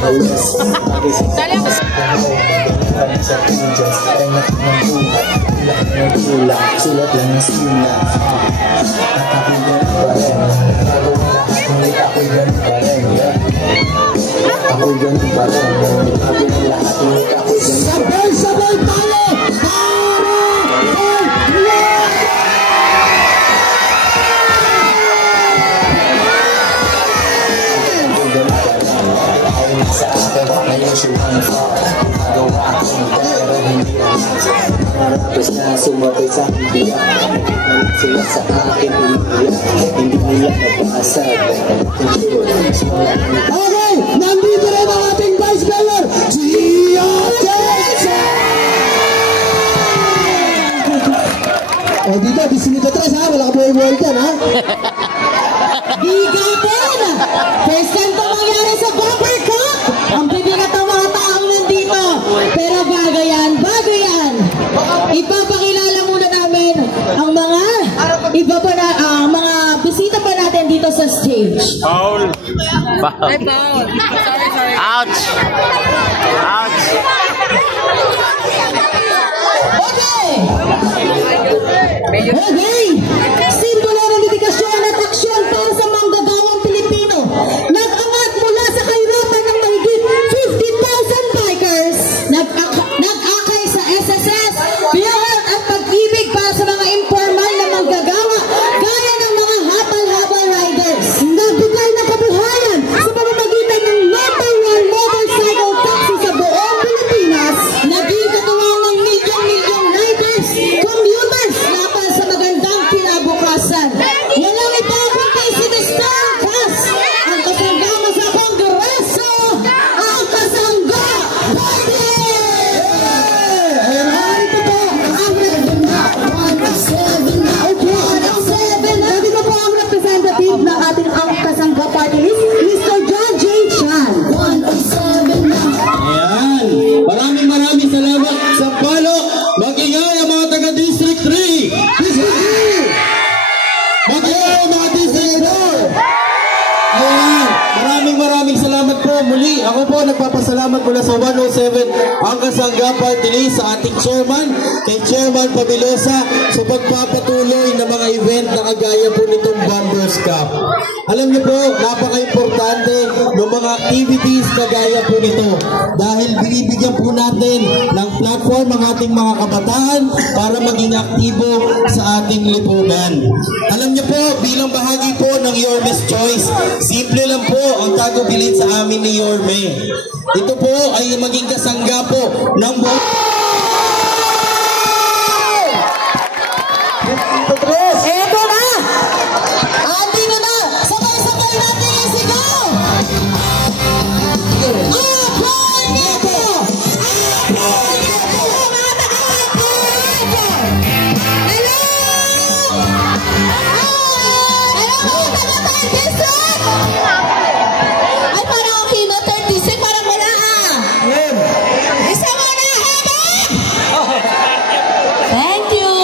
Dali ako. Sa pages, ay nakinagbuhat. Sulat lang ng sila. At ako'y ganun pa rin. Bago ang lahat, ngunit ako'y ganun pa rin. Ako'y ganun pa rin. Bago ang lahat, ngunit ako'y ganun pa rin. Sabay tayo! Sa akin, ngayon siwang magawa akong pero hindi ang marapos na sumabay sa hindi sila sa akin hindi nila mabasag. Okay, nandito rin ang ating Vice Mayor, Gia Quezon! O dito, 13 ha, wala ka po i-world yan ha? Biga din! First time pa mangyari sa Bumper Cup! Ang bibigat ng mga taong nandito. Pero bago yan, bago yan. Ipapakilala muna namin ang mga iba pa na, mga bisita pa natin dito sa stage. Foul. Ay, foul. Sorry. Ouch. Ouch. Okay. Okay. Simbolo ng dedikasyon at aksyon para sa manggagawang Pilipino. Nag-angat mula sa kahirapan ng mahigit 50,000 bikers. Nag-akay sa SSS, PhilHealth at pag-ibig para sa mga informal na manggagawa gaya ng mga habal-habal riders. Nagbigay ng kabuhayan sa pamamagitan ng #1 motorcycle taxi sa buong Pilipinas. Naging katuwang ng milyong-milyong riders, commuters na para sa magandang kinabukasan. Walang iba kundi si Mr. Cas, ang kasanggama sa Kongreso, ang kasangga Party! Ay, ito po, ang nandito po ang representative ng ating ang kasangga party list, Mr. John J. Chan. Ayan. Maraming salamat sa palo. Mag-ingay ang mga taga-District 3. District 3. Mag-ingay ang mga District 4. Ayan. Maraming salamat po. Muli, ako po nagpapasalamat mula sa 107 ang kasangga party list sa ating chairman, kay Chairman Pabilosa sa pagpapatuloy ng mga event na kagaya po nitong Bumpers Cup. Alam niyo po, napaka-importante ng mga activities kagaya po nito dahil binibigyan po natin ng platform ang ating mga kabataan para maging aktibo sa ating lipunan. Alam niyo po, bilang bahagi po ng Yorme's Choice, simple lang po ang tagubilin sa amin ni Yorme. Ito po ay maging kasangga po ng buong Eto na! Andito na! Sabay-sabay natin isigaw! Aponito! Aponito! Mga taga-Aponito! Hello! Hello mga taga-36! Ay parang ang kino 36, parang wala ah! Isa mo na! Thank you!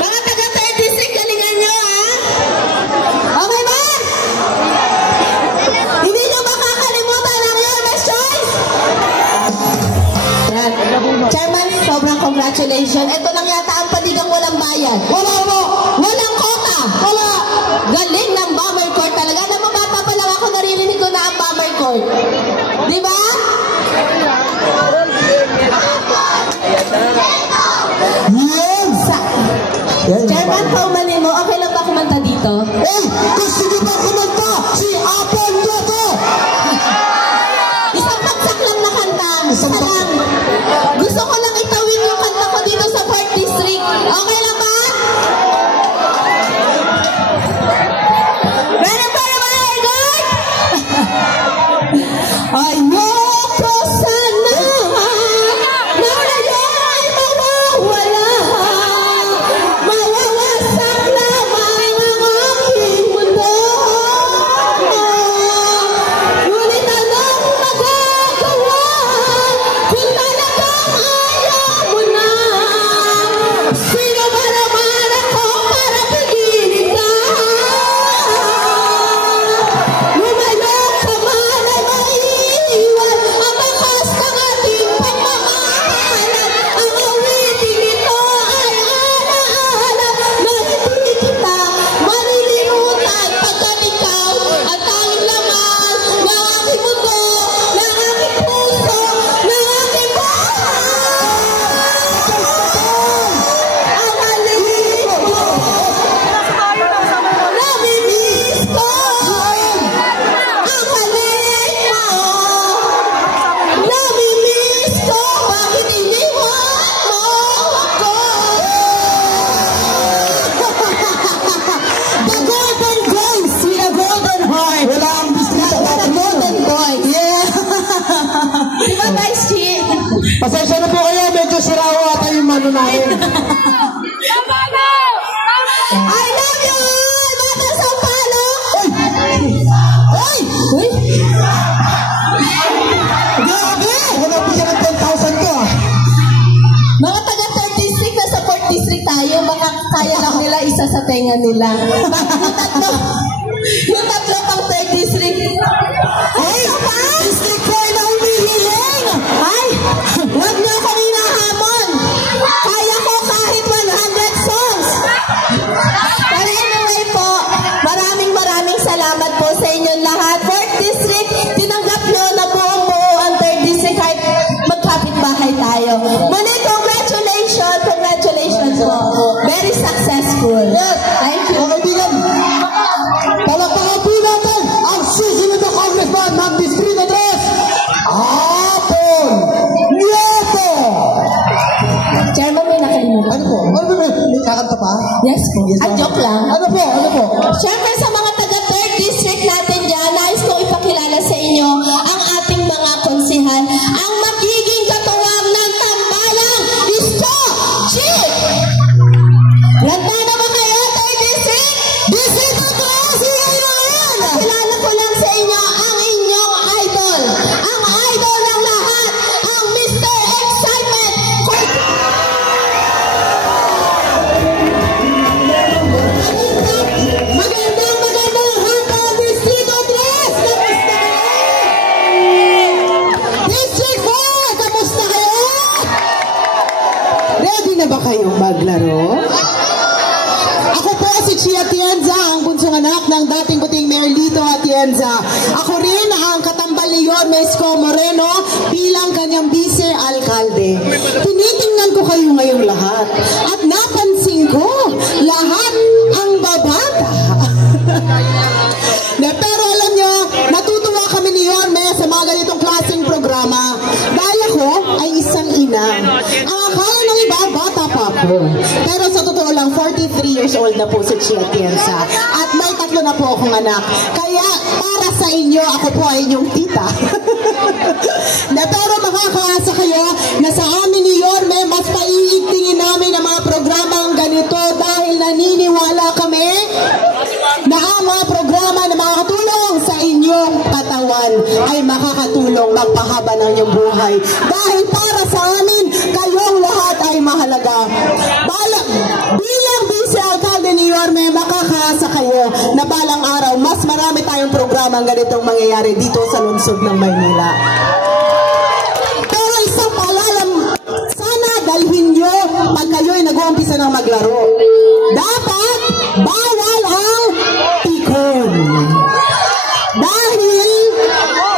Mga taga-36, galingan nyo ha! Okay ba? Hindi nyo makakalimutan ang Yorme's Choice? Chairman, sobrang congratulations. Ito lang yata ang panigang walang bayan. Wala mo! Walang kota! Wala! Galing ng Bomber Court talaga. Alam mo, bata pa lang ako naririnig ko na ang Bomber Court. Di ba? Chairman, paumanin mo, okay lang ba kumanta dito? Gusto niyo ba kumanta? Si Apon Yoto! Isang bagsak lang na kanta. Isa lang. Gusto ko lang itawin yung kanta ko dito sa 4th District. Okay lang ba? Ready para ba, Edward? Ayoko sana na ngayon mawawala. Mawawasak lamang ang aking mundo. ano namin. I love you all! Bata Sampaloc! Oy! Uy! Grabe! Wala po siya ng 10,000 ko ah. Mga taga 3rd District, nasa 4th District tayo, baka kaya lang nila isa sa tenga nila. Yung tatlo pang 3rd District. Ay! District 4 na umihiling! Ay! Huwag niyo akong hinahamon! Kaya ko kahit 100 songs! Pero anyway po, maraming salamat po sa inyong lahat. 4th District, tinanggap nyo na buo ang 3rd District kahit magkapit-bahay tayo. Muli, congratulations po. Very successful. Thank you. Mga kaibigan, palakpakan po natin ang susunod na congressman ng Distrito 3, Apon Nieto! Chairman, may nakalimutan. Ano po? Ano po? May kakanta pa? Yes po. Joke lang. Ano po? Ano po? Siyempre sa mga taga 3rd District natin dyan, nais kong ipakilala sa inyo ang ating mga konsihal. Ang magiging katuwang ng tambalang Isko Chief! Landa na ba kayo, 3rd District? District of Rasiyan! Kilala ko lang sa inyo ang inyong idol. Ang idol ng lahat, ang Mr. Excitement! Magandang hapon, Distrito 3! Kamusta kayo? District 4! Kamusta kayo? Ready na ba kayong maglaro? Ako po si Chia Atienza, ang bunsong anak ng dating puting Mayor Lito Atienza. Ako rin ang katambal ni Yorme Isko Moreno bilang kanyang vice-alkalde. Tinitingnan ko kayo ngayong lahat at napansin ko lahat ang babata. Pero alam nyo, natutuwa kami ni Yorme sa mga ganitong klaseng programa dahil ako ay isang ina. Ang akala ng iba, bata pa ako. Pero sa totoo lang, 43 years old na po si Chia Atienza. At may 3 na po akong anak. Kaya para sa inyo, ako po ay inyong tita. Pero makakaasa kayo na sa amin ni Yorme, mas paiigtingin namin ang mga programang ganito dahil naniniwala kami na ang mga programa na makakatulong sa inyong katawan ay makakatulong magpahaba ng inyong buhay. Dahil para sa amin, kayong lahat ay mahalaga. Bilang vice-alkalde ni Yorme, makakaasa kayo na balang araw, mas marami tayong programang ganitong mangyayari dito sa lungsod ng Maynila. Pero isang palalam, sana dalhin nyo pag kayo'y nag-uumpisa ng maglaro. Dapat bawal ang pikon. Dahil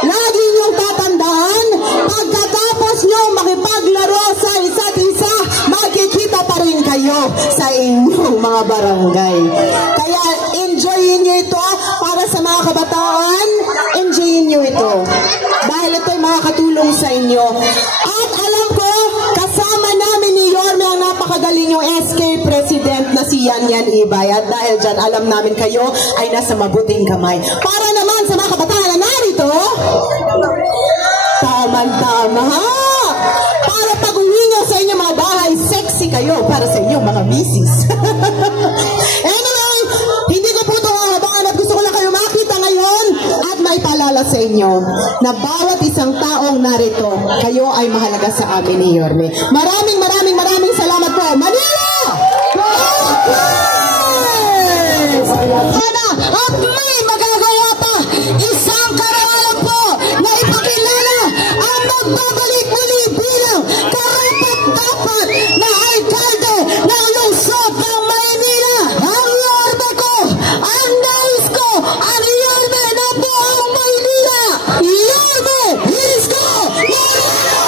lagi nyong tatandaan, pagkatapos nyo makipaglaro sa isa't isa, makikita pa rin kayo sa inyong mga barangay. Kaya enjoyin nyo ito para sa mga kabataan, enjoyin nyo ito. Dahil ito'y makakatulong sa inyo. At alam ko, kasama namin ni Yorme ang napakagaling yung SK President na si Yan Yan Ibay. At dahil dyan, alam namin kayo ay nasa mabuting kamay. Para naman sa mga kabataan na narito, tama-tama ha! Para pag-uwi nyo sa inyong mga bahay, sexy kayo para sa inyong mga misis. Anyway, hindi ko po ito hahabaan at gusto ko lang kayo makita ngayon at may paalala sa inyo na bawat isang taong narito, kayo ay mahalaga sa amin ni Yorme. Maraming salamat po. Manila! Sana at may magagawa pa isang karawalan po na ipakilala ang magbabalik muli bilang karapat-dapat na alkalde ng lungsod ng Maynila. Ang Yorme ko, ang nais ko, ang Yorme ng buong Maynila. Yorme Isko Moreno!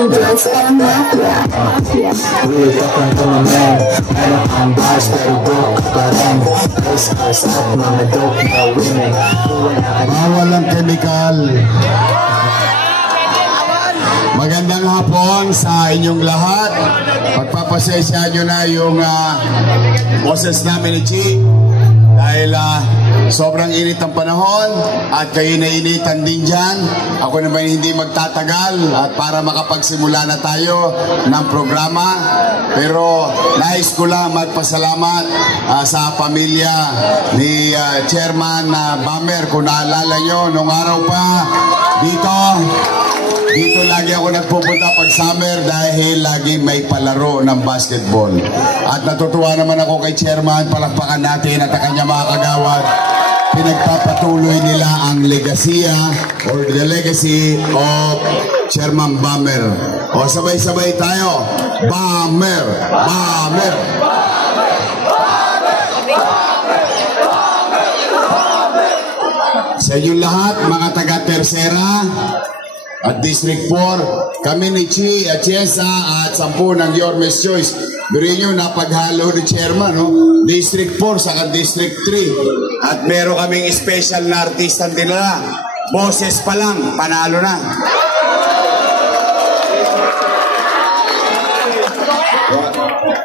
Diyos ang mafia. Ulitan ko naman, anak ang bars pero broke pa rin. Whiskers at mga dope na women. Bawal ang chemical. Magandang hapon sa inyong lahat. Pagpapasensya nyo na yung boses namin ni Chi. Dahil sobrang init ang panahon at kayo nainitan din dyan. Ako naman hindi magtatagal at para makapagsimula na tayo ng programa. Pero nais ko lang magpasalamat sa pamilya ni Chairman Bamer. Kung naalala nyo, nung araw pa dito lagi ako nagpupunta pag summer dahil lagi may palaro ng basketball. At natutuwa naman ako kay Chairman, palakpakan natin at ang kanya mga kagawad. Pinagpapatuloy nila ang legasiya or the legacy of Chairman Bamer. O sabay-sabay tayo. Bamer! Bamer! Sa inyong lahat, mga taga-Tercera at District 4, kami ni Chi at Chiesa at 10 ng Yormes Choice. Birin nyo, napaghalo ni Chairman, no? District 4 saka District 3. At meron kaming special na artista nila. Boses pa lang, panalo na.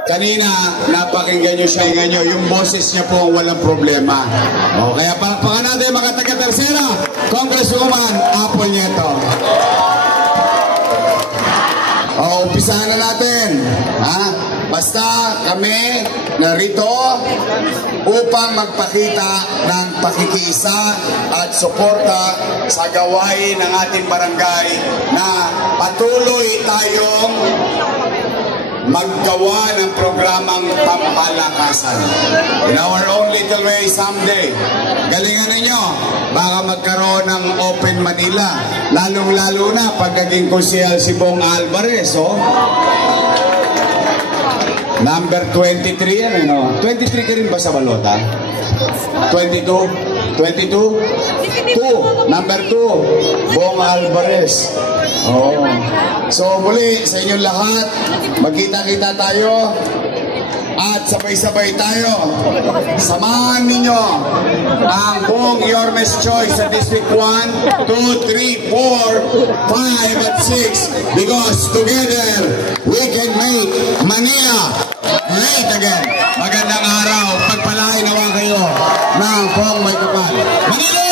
Kanina, napakinggan nyo siya nyo. Yung boses niya po walang problema. O, kaya palakpakan natin mga taga-Tercera, Congresswoman Apple Nieto. O, umpisahan na natin. Ha? Basta kami narito upang magpakita ng pakikiisa at suporta sa gawain ng ating barangay na patuloy tayong maggawa ng programang pampalakasan. In our own little way someday. Galingan ninyo, baka magkaroon ng Open Manila. Lalong-lalo na pagiging konsehal si Bong Alvarez, oh. Number 23 yan, ano? 23 ka rin ba sa balota? 22? 22? 2. Number 2. Bong Alvarez. Oh. So muli sa inyong lahat, magkita-kita tayo at sabay-sabay tayo. Samahan ninyo ang buong Yormes Choice sa District 1, 2, 3, 4, 5 at 6 because together we can make Manila great again. Magandang araw, pagpalain nawa kayo ng buong may kapal. Manila!